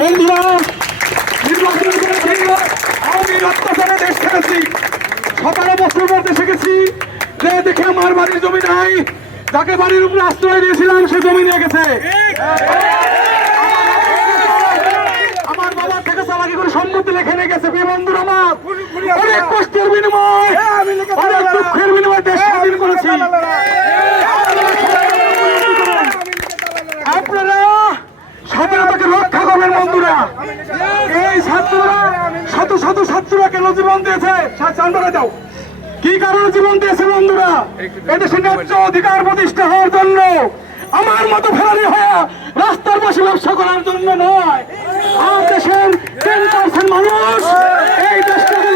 বন্ধুরা, নির্বাচনের জন্য আমি অত্যাচারে দেশ ছেড়েছি, 17 বছর পর দেশে গেছি। যে দেখে আমার বাড়ির জমি নাই, যাকে বাড়ির উপরে আশ্রয় দিয়েছিলাম সে জমি নিয়ে গেছে। আমার বাবার থেকে চালাকি করে সম্পত্তি লিখে নিয়ে গেছে। বন্ধুরা, আমার অনেক কষ্টের বিনিময়, অনেক দুঃখের বিনিময় দেশ স্বাধীন করেছি। আপনারা স্বাধীনতাকে রক্ষা করবেন। বন্ধুরা, এই ছাত্ররা শত শত ছাত্ররা কেন জীবন দিয়েছে? দাও, কি কারণে জীবন দিয়েছে? বন্ধুরা, এদেশে ন্যায্য অধিকার প্রতিষ্ঠা হওয়ার জন্য, আমার মতো ফেরারি হয়ে রাস্তার পাশে ব্যবসা করার জন্য নয়। আর দেশের 10% মানুষ এই দেশটাকে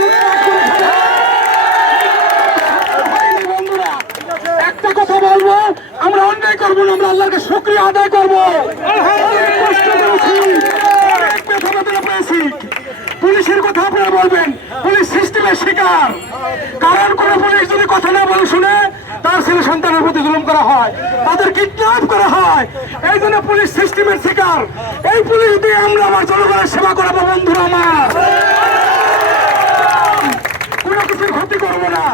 বন্ধুরা, একটা কথা বলবো, আমরা অন্যায় করবো না, আমরা আল্লাহকে শুকরিয়া আদায় করবো। কষ্ট করেছি, অনেক ব্যথা বেদনা পেয়েছি। পুলিশের কথা আপনারা বলবেন, পুলিশ সিস্টেমের শিকার। কারণ কোন পুলিশ যদি কথা না বলে শুনে, তার ছেলে সন্তানের প্রতি জুলুম করা হয়, তাদের কিডন্যাপ করা হয়। এই জন্য পুলিশ সিস্টেমের শিকার। এই পুলিশ দিয়ে আমরা আমার জনগণের সেবা করাবো। বন্ধুরা, আমার কোনো কিছুর ক্ষতি করবো না,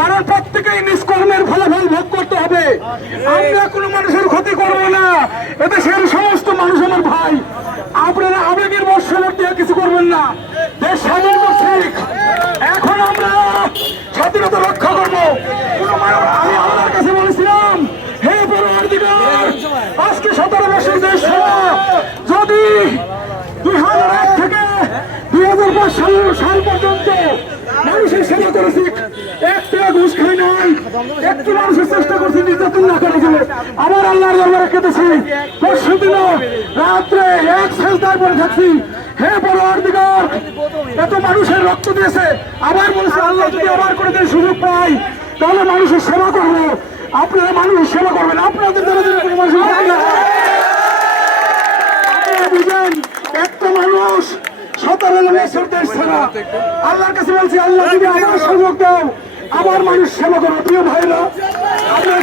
কারণ প্রত্যেকেই নিষ্কর্মের ফলাফল ভোগ করতে হবে। আমরা কোনো মানুষের ক্ষতি করবো না। এদেশের সমস্ত মানুষ আমার ভাই। আপনারা আবেগের বর্ষবর্তী কিছু করবেন না। দেশ স্বাধীন করছি, এখন আমরা স্বাধীনতা রক্ষা করবো। আমি আল্লাহর কাছে বলেছিলাম, হে পরবর্তীকার, আজকে 17 বছর দেশ যদি 2001 থেকে 2005 সাল পর্যন্ত মানুষের সেবা করেছি, একটা ঘুষ খাই নাই, একটু মানুষের চেষ্টা করছি নির্যাতন না করে গেলে। আবার আল্লাহর দরবারে কেটেছি। পরশু দিন রাত্রে এক সেজদায় পড়ে থাকছি, হে পরবর্তীকার, এত মানুষের রক্ত দিয়েছে। আবার বলেছে, আল্লাহ যদি আবার করে দেন সুযোগ পাই, তাহলে মানুষের সেবা করবো। আপনারা মানুষের সেবা করবেন, আপনাদের দ্বারা যদি কোনো মানুষের বুঝেন। একটা মানুষ 17 বছর দেশ ছাড়া, আল্লাহর কাছে বলছি, আল্লাহ যদি আমার সুযোগ দাও, আবার মানুষ সেবা করবো। প্রিয় ভাইরা, আপনারা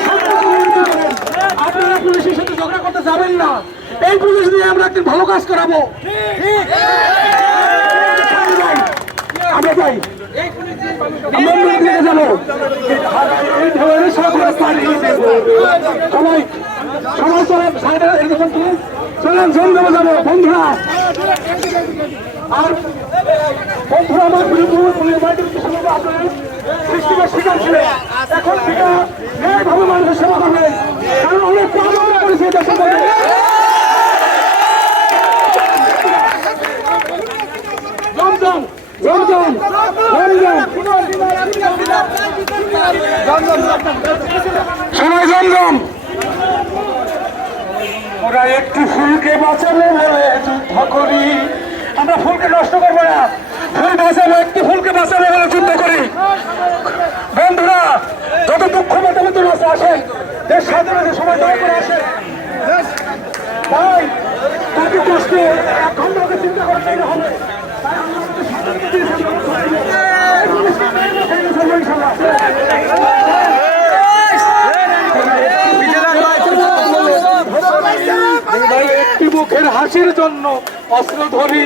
আপনারা পুলিশের সাথে ঝগড়া করতে যাবেন না। এই পুলিশ দিয়ে আমরা একদিন ভালো কাজ করাবো। আমরা যাই, যাবো সবাই, সবাই চলেন জমজমে যাবো। বন্ধুরা, আর বন্ধুরা, আমার সৃষ্টিকে শিকার ছিলেন, এখন থেকে এইভাবে মানুষের সেবা করবে। কারণ অনেক প্রবলেম করেছে দেশের মধ্যে। জমজম জমজম সবাই জমজম। ওরা একটু ফুলকে বাঁচাবো বলে যুদ্ধ করি, আমরা ফুলকে নষ্ট করবো না। ফুল বাঁচাবো, একটু ফুলকে বাঁচাবো বলে যুদ্ধ করি। বন্ধুরা, যত দুঃখ বেদনা আসেন, দেশ স্বাধীনতার সময় দয়া করে আসেন। তাই তাকে কষ্ট এক ঘন্টা চিন্তা করে চাইলে হবে। একটি মুখের হাসির জন্য অস্ত্র ধরি।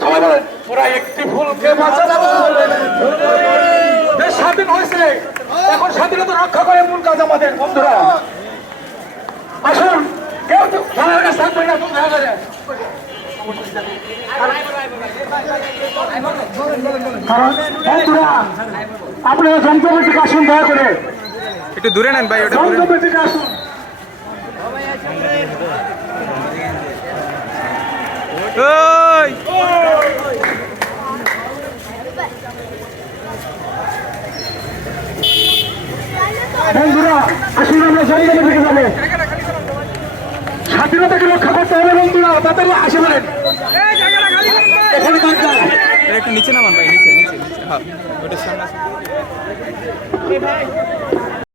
সবাই বলেন, ওরা একটি ফুলকে বাঁচাবো। দেশ স্বাধীন হয়েছে, এখন স্বাধীনতা রক্ষা করে মূল কাজ আমাদের। বন্ধুরা, আসুন, কেউ থানার কাছে থাকবে না। কারণ বন্ধুরা, আপনারা জমজমের দিকে আসুন, দয়া করে একটু দূরে নেন ভাই, জমজমের দিকে আসুন। বন্ধুরা, আসুন, আমরা জমজমের দিকে যাবো। স্বাধীনতাকে রক্ষা করতে হবে। বন্ধুরা, তাড়াতাড়ি আসে বলেন। একটু নিচে নামান ভাই, নিচে নিচে নিচে। হ্যাঁ, ওটা সামনে।